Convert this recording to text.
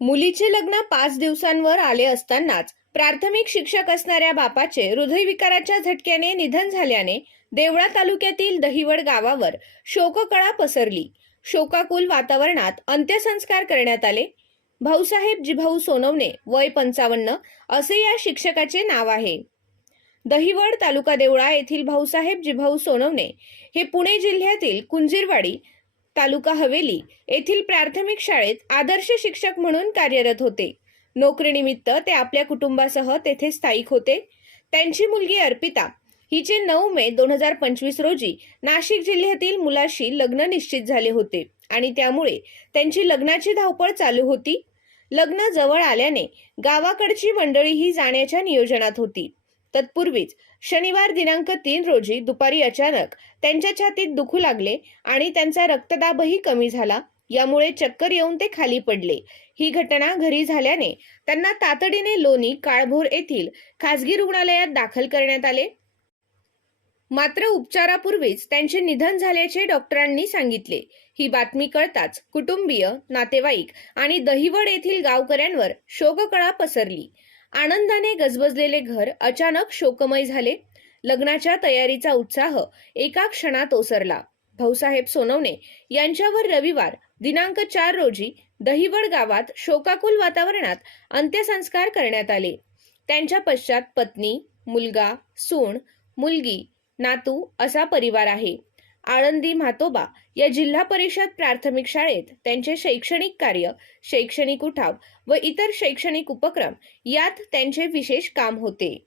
मुलीचे लग्न पाच दिवसांवर आले असतानाच प्राथमिक शिक्षक असणाऱ्या बापाचे हृदयविकाराच्या झटक्याने निधन झाल्याने देवळा तालुक्यातील दहिवड गावावर शोककळा पसरली. शोकाकुल वातावरणात अंत्यसंस्कार करण्यात आले. भाऊसाहेब जिभाऊ सोनवणे वय पंचावन्न असे या शिक्षकाचे नाव आहे. दहिवड तालुका देवळा येथील भाऊसाहेब जिभाऊ सोनवणे हे पुणे जिल्ह्यातील कुंजीरवाडी तालुका हवेली येथील प्राथमिक शाळेत आदर्श शिक्षक म्हणून कार्यरत होते. नोकरीनिमित्त ते आपल्या कुटुंबासह तेथे स्थायिक होते. त्यांची मुलगी अर्पिता हिचे नऊ मे दोन हजार पंचवीस रोजी नाशिक जिल्ह्यातील मुलाशी लग्न निश्चित झाले होते आणि त्यामुळे त्यांची लग्नाची धावपळ चालू होती. लग्न जवळ आल्याने गावाकडची मंडळीही जाण्याच्या नियोजनात होती. तत्पूर्वीच शनिवार दिनांक तीन रोजी दुपारी अचानक त्यांच्या छातीत दुखू लागले आणि त्यांचा रक्तदाबही कमी झाला. यामुळे चक्कर येऊन ते खाली पडले. ही घटना घरी झाल्याने त्यांना तातडीने लोणी काळभोर येथील खासगी रुग्णालयात दाखल करण्यात आले. मात्र उपचारापूर्वीच त्यांचे निधन झाल्याचे डॉक्टरांनी सांगितले. ही बातमी कळताच कुटुंबीय नातेवाईक आणि दहिवड येथील गावकऱ्यांवर शोककळा पसरली. आनंदाने गजबजलेले घर अचानक शोकमय झाले. लग्नाच्या तयारीचा उत्साह एका क्षणात ओसरला. भाऊसाहेब सोनवणे यांच्यावर रविवार दिनांक चार रोजी दहिवड गावात शोकाकुल वातावरणात अंत्यसंस्कार करण्यात आले. त्यांच्या पश्चात पत्नी मुलगा सून मुलगी नातू असा परिवार आहे. आळंदी म्हातोबा या जिल्हा परिषद प्राथमिक शाळेत त्यांचे शैक्षणिक कार्य शैक्षणिक उठाव व इतर शैक्षणिक उपक्रम यात त्यांचे विशेष काम होते.